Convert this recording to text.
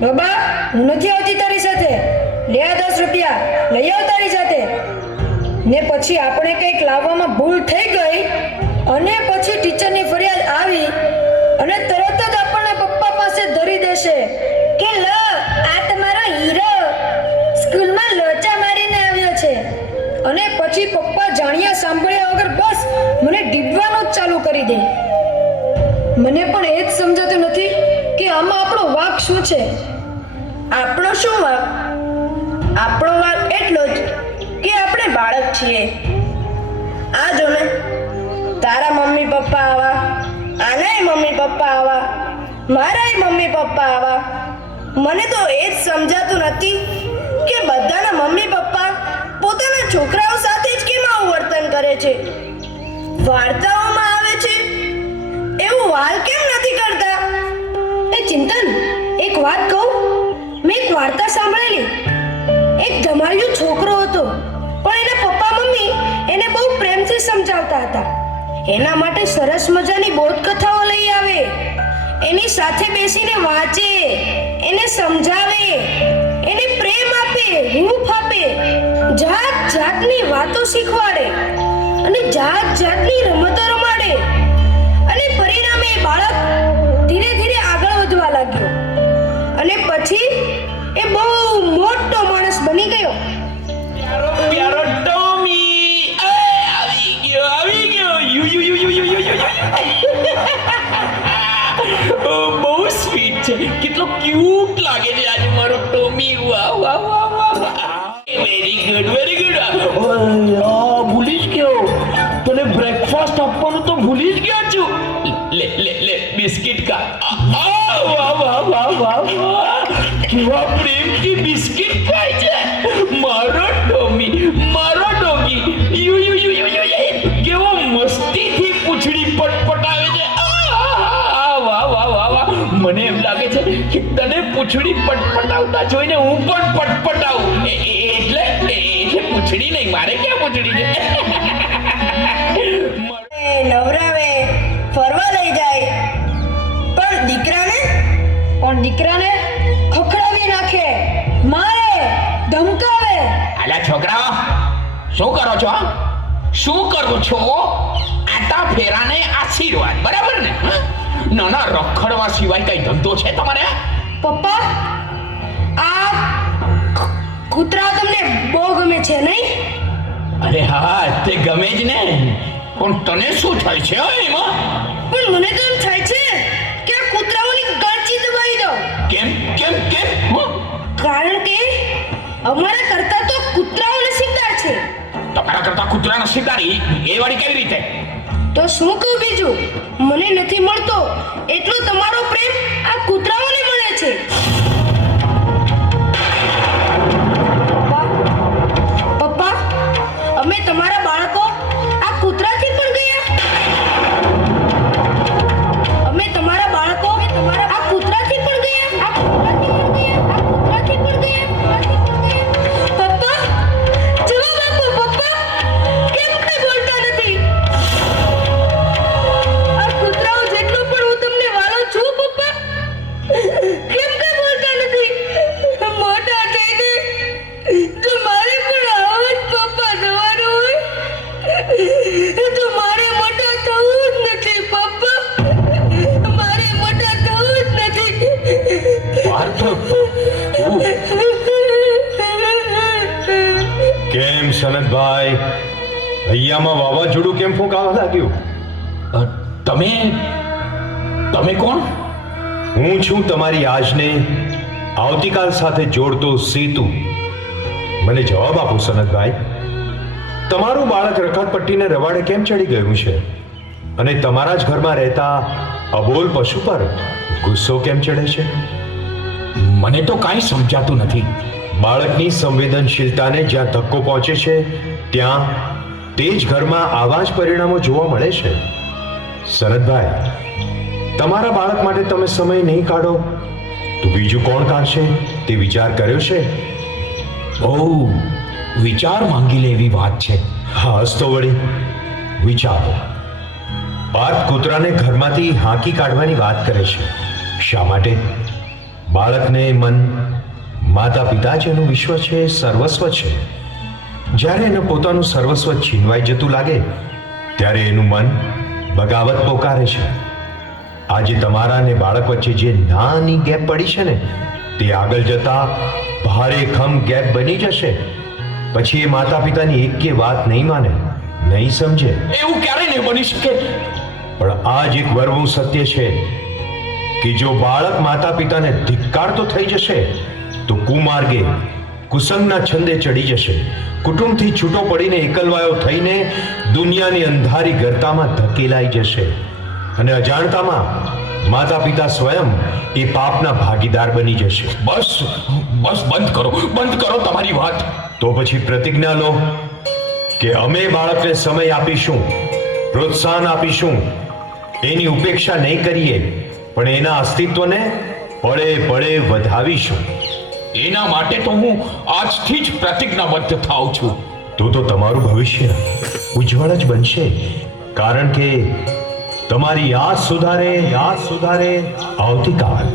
બાબા, હું નથી આવતી તારી સાથે. લે આ 10 રૂપિયા, લઈ આવ તારી સાથે. ને પછી આપણે કંઈક લાવવામાં ભૂલ થઈ ગઈ અને પછી ટીચરની ફરિયાદ આવી અને તરત જ આપણને પપ્પા પાસે ધરી દેશે કે લ આ તમારો હીરો સ્કૂલમાં લોચા મારીને આવ્યો છે. અને પછી પપ્પા જાણ્યા સાંભળ્યા વગર બસ મને ડીબવાનું જ ચાલુ કરી દે. મને પણ એ જ સમજાતું નથી કે આમાં આપણો વાંક શું છે. આપણો શું વાંક? આપણો વાંક એટલો જ કે આપણે બાળક છીએ. આ જો ને, તારા મમ્મી પપ્પા આવા, આનાય મમ્મી પપ્પા આવા, મારાય મમ્મી પપ્પા આવા. મને તો એ જ સમજાતું નથી કે બધાના મમ્મી પપ્પા પોતાના છોકરાઓ સાથે જ કેમ આવું વર્તન કરે છે. વાર્તાઓમાં આવે છે એવું વાલ કેમ નથી કરતા? એ ચિંતન, એક વાત કહું. મેં એક વાર્તા સાંભળેલી. એક ધમાલિયો છોકરો હતો, પણ એના પપ્પા મમ્મી એને બહુ પ્રેમથી સમજાવતા હતા. એના માટે સરસ મજાની બોધકથાઓ લઈ આવે, એની સાથે બેસીને વાંચે, એને સમજાવે, એને પ્રેમ આપે, હૂંફ આપે, જાત જાતની વાતો શીખવાડે અને જાત જાતની રમતો રમાડે. અને પરિણામે એ બાળક ધીરે ધીરે આગળ વધવા લાગ્યો અને પછી એ બહુ મોટો માણસ બની ગયો. પ્યારો ટોમી આવી ગયો you you you you you you you બહુ સ્વીટ છે. કેટલો ક્યુટ લાગે છે આજે મારો ટોમી. વાહ વાહ વાહ વાહ. વેરી ગુડ ભૂલી જ ગયો. તને બ્રેકફાસ્ટ આપવાનું તો ભૂલી જ ગયા છું. લે લે લે બિસ્કિટ ખા. વાહ વાહ વાહ વાહ વાહ. કેવા પ્રેમથી બિસ્કિટ ખાય છે મારો ટોમી, મારો doggy. You you you you you કેવો મસ્તીથી પૂંછડી પટપટાવે છે. વાહ વાહ વાહ વાહ. મને એમ લાગે છે કે તને પૂંછડી પટપટાવતા જોઈને હું પણ પટપટાવું. એટલે પૂંછડી નહીં, મારે ક્યાં પૂંછડી છે. એ નવરાવે, ફરવા લઈ જાય, પણ દીકરાને ખખડાવી નાખે, મારે, ધમકાવે. અલ્યા છોકરાઓ, શું કરો છો? શું કરું છો? આટા ફેરાને આશીર્વાદ, બરાબર ને? નાના રખડવા સિવાય કઈ ધંધો છે તમારે? પપ્પા, આ કૂતરા તમને બહુ ગમે છે નહીં? અરે હા, તે ગમે જ ને. પણ તને શું થાય છે એમાં? પણ મને તો એમ થાય છે કે આ કૂતરાઓની ગળચી દબાવી દો. કેમ કેમ કેમ? કારણ કે અમારા કરતા તો કૂતરાઓ નસીબદાર છે. તમારા કરતા કૂતરા નસીબદાર એ વાળી કેવી રીતે? તો શું કહું બીજું? મને નથી મળતો એટલો તમારો પ્રેમ આ કૂતરાઓને મળે છે. પપ્પા, અમે તમારા બાળકો આ કૂતરાથી પણ ગયા. અમે તમારા બાળકો આ કૂતરાથી પણ ગયા. પપ્પા, જવાબ આપો પપ્પા. કેમ કઈ બોલતા નથી? આ કૂતરાઓ જેટલો પણ હું તમને વાલો છું પપ્પા, કેમ કઈ બોલતા નથી? મોટા થઈને તો મારે પણ આવો જ પપ્પા થવાનું હોય. તો મારે મોટા થવું જ નથી પપ્પા, મારે મોટા થવું જ નથી. કેમ સનતભાઈ, હૈયામાં વાવાઝોડું કેમ ફૂંકાવા લાગ્યું? તમે કોણ? હું છું તમારી આજને આવતીકાલ સાથે જોડતો સેતુ. મને જવાબ આપો સનતભાઈ, તમારું બાળક રખડપટ્ટીને રવાડે કેમ ચડી ગયું છે અને તમારા જ ઘરમાં રહેતા અબોલ પશુ પર ગુસ્સો કેમ ચડે છે? મને તો કાંઈ સમજાતું નથી. બાળકની સંવેદનશીલતાને જ્યાં ધક્કો પહોંચે છે ત્યાં તે જ ઘરમાં આવા જ પરિણામો જોવા મળે છે. સનતભાઈ, તમારા બાળક માટે તમે સમય નહીં કાઢો તો બીજું કોણ કાઢશે તે વિચાર કર્યો છે? વિચાર માંગી લે એવી વાત છે. હા તો વળી વિચારો. પાર્થ કૂતરાને ઘરમાંથી હાંકી કાઢવાની વાત કરે છે. શા માટે? બાળકને મન માતા પિતા જ એનું વિશ્વ છે, સર્વસ્વ છે. જ્યારે એને પોતાનું સર્વસ્વ છીનવાઈ જતું લાગે ત્યારે એનું મન બગાવત પોકારે છે. આજે તમારા અને બાળક વચ્ચે જે નાની ગેપ પડી છે ને, તે આગળ જતા ભારે ખમ ગેપ બની જશે. પછી એ માતા પિતાની એકે વાત નહીં માને, નહીં સમજે. એવું ક્યારે નહીં બની શકે. પણ આ જ એક વરવું સત્ય છે કે જો બાળક માતા પિતાને ધિક્કારતો થઈ જશે તો કુમાર્ગે કુસંગના છંદે ચડી જશે. કુટુંબથી છૂટો પડીને એકલવાયો થઈને દુનિયાની અંધારી ગર્તામાં ધકેલાઈ જશે અને અજાણતામાં માતા પિતા સ્વયં એ પાપના ભાગીદાર બની જશે. બસ બસ બંધ કરો તમારી વાત. તો પછી પ્રતિજ્ઞા લો કે અમે બાળકને સમય આપીશું, પ્રોત્સાહન આપીશું, એની ઉપેક્ષા નહીં કરીએ, પણ એના અસ્તિત્વને પળે પળે વધાવીશું. એના માટે તો હું આજથી જ પ્રતિજ્ઞાબદ્ધ થાઉં છું. તો તમારું ભવિષ્ય ઉજ્જવળ જ બનશે, કારણ કે તમારી યાદ સુધારે આવતીકાલ.